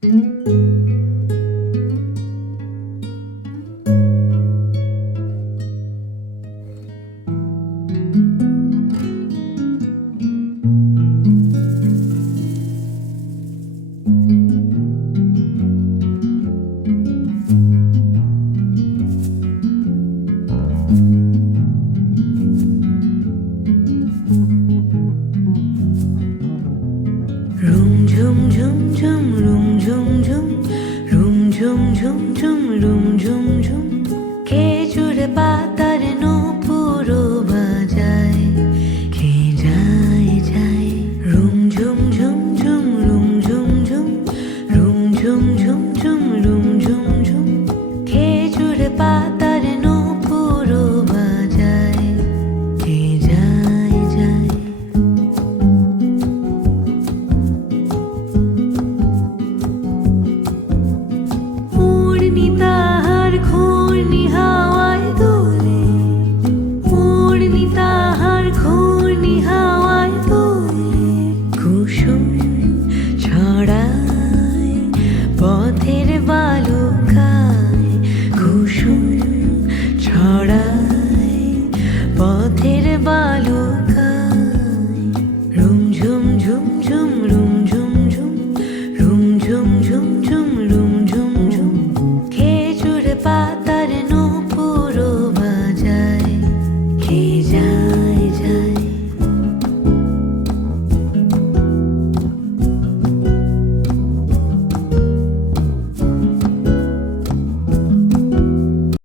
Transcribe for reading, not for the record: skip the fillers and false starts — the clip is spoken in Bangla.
রুম ঝুম ঝুম ঝুম রুম ঝুম ঝুম রুম ঝুম ঝুম ঝুম রুম ঝুম ঝুম খেজুর পাতার নূপুরও বাজায় কে যায় যায় রুম ঝুম ঝুম ঝুম রুম ঝুম ঝুম রুম ঝুম ঝুম ঝুম রুম ঝুম ঝুম খেজুর পাতার নূপুরও বাজায় কে যায় যায় ওড়নি